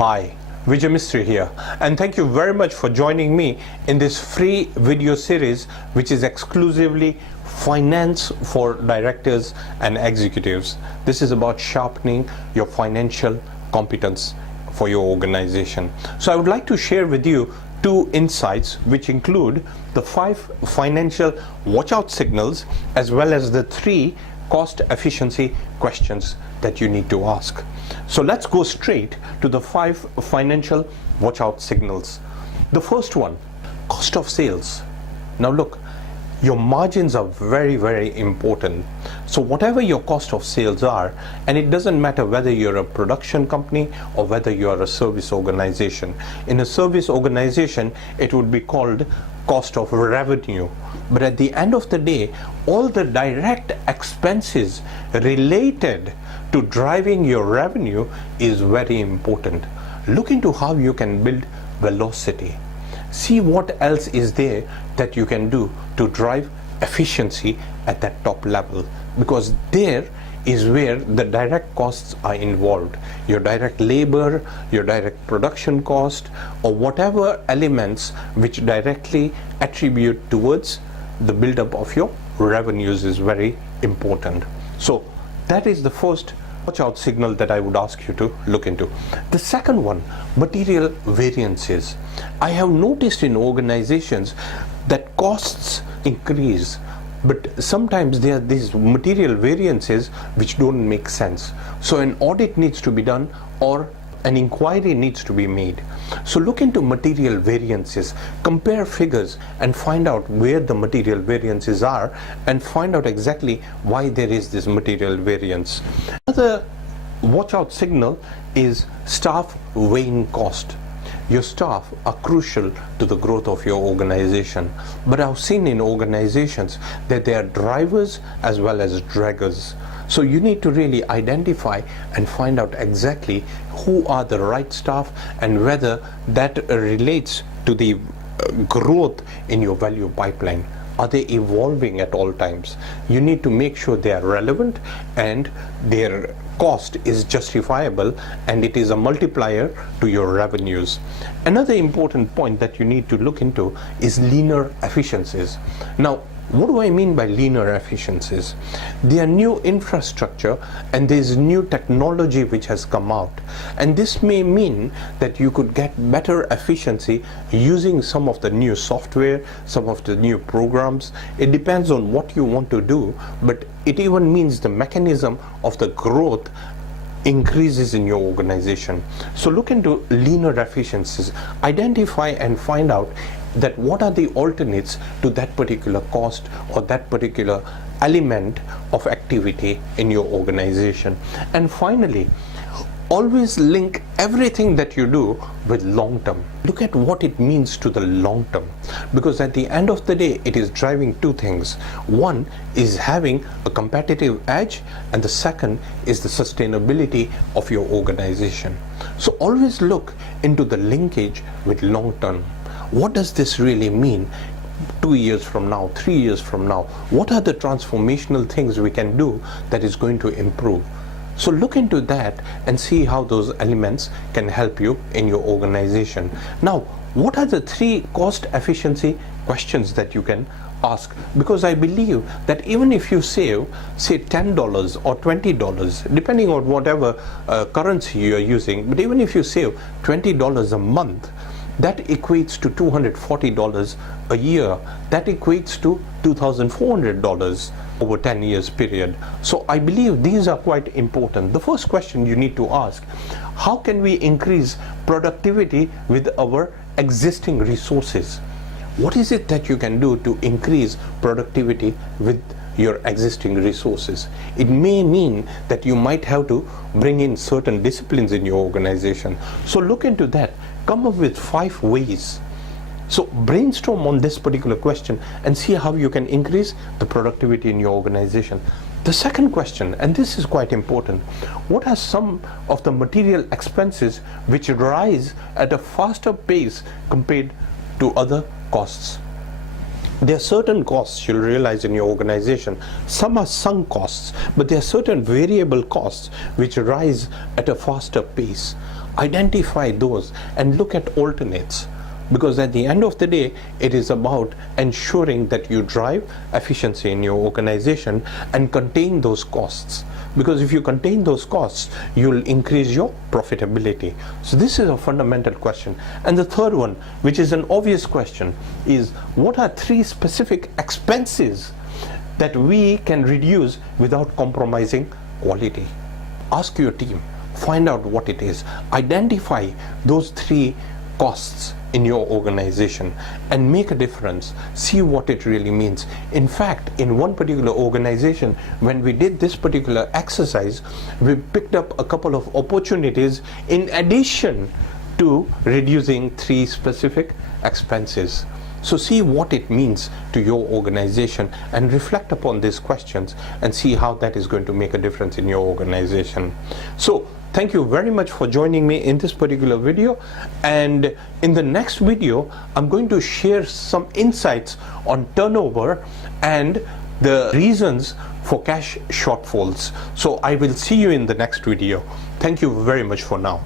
Hi, Vijay Mistry here, and thank you very much for joining me in this free video series which is exclusively finance for directors and executives. This is about sharpening your financial competence for your organization. So I would like to share with you two insights which include the 5 financial watch out signals as well as the 3 cost efficiency questions that you need to ask. So let's go straight to the 5 financial watch out signals. The first one, cost of sales. Now look, your margins are very important. So whatever your cost of sales are, and it doesn't matter whether you're a production company or whether you're a service organization. In a service organization, it would be called cost of revenue. But at the end of the day, all the direct expenses related to driving your revenue is very important. Look into how you can build velocity. See what else is there that you can do to drive efficiency at that top level, because there is where the direct costs are involved. Your direct labor, your direct production cost, or whatever elements which directly attribute towards the buildup of your revenues is very important. So that is the first watch out signal that I would ask you to look into. The second one, material variances. I have noticed in organizations that costs increase, but sometimes there are these material variances which don't make sense. So an audit needs to be done or an inquiry needs to be made. So look into material variances, compare figures and find out where the material variances are and find out exactly why there is this material variance. Another watch out signal is staff weighing cost. Your staff are crucial to the growth of your organization, but I've seen in organizations that they are drivers as well as draggers. So you need to really identify and find out exactly who are the right staff and whether that relates to the growth in your value pipeline. Are they evolving at all times? You need to make sure they are relevant and their cost is justifiable and it is a multiplier to your revenues. Another important point that you need to look into is leaner efficiencies. Now, what do I mean by leaner efficiencies? There are new infrastructure and there is new technology which has come out, and this may mean that you could get better efficiency using some of the new software, some of the new programs. It depends on what you want to do, but it even means the mechanism of the growth increases in your organization. So look into leaner efficiencies, identify and find out that what are the alternates to that particular cost or that particular element of activity in your organization. And finally, always link everything that you do with long term. Look at what it means to the long term, because at the end of the day it is driving 2 things. One is having a competitive edge, and the second is the sustainability of your organization. So always look into the linkage with long term. What does this really mean 2 years from now, 3 years from now? What are the transformational things we can do that is going to improve? So look into that and see how those elements can help you in your organization. Now, what are the 3 cost efficiency questions that you can ask? Because I believe that even if you save, say $10 or $20, depending on whatever currency you are using, but even if you save $20 a month, that equates to $240 a year. That equates to $2,400 over 10 years period. So I believe these are quite important. The first question you need to ask, how can we increase productivity with our existing resources? What is it that you can do to increase productivity with your existing resources? It may mean that you might have to bring in certain disciplines in your organization. So look into that. Come up with 5 ways. So brainstorm on this particular question and see how you can increase the productivity in your organization. The second question, and this is quite important, what are some of the material expenses which rise at a faster pace compared to other costs? There are certain costs you'll realize in your organization. Some are sunk costs, but there are certain variable costs which rise at a faster pace. Identify those and look at alternates. Because at the end of the day, it is about ensuring that you drive efficiency in your organization and contain those costs. Because if you contain those costs, you'll increase your profitability. So this is a fundamental question. And the third one, which is an obvious question, is what are 3 specific expenses that we can reduce without compromising quality? Ask your team, find out what it is, identify those 3 costs in your organization and make a difference. See what it really means. In fact, in one particular organization, when we did this particular exercise, we picked up a couple of opportunities in addition to reducing 3 specific expenses. So see what it means to your organization and reflect upon these questions and see how that is going to make a difference in your organization. So thank you very much for joining me in this particular video, and in the next video I'm going to share some insights on turnover and the reasons for cash shortfalls. So I will see you in the next video. Thank you very much for now.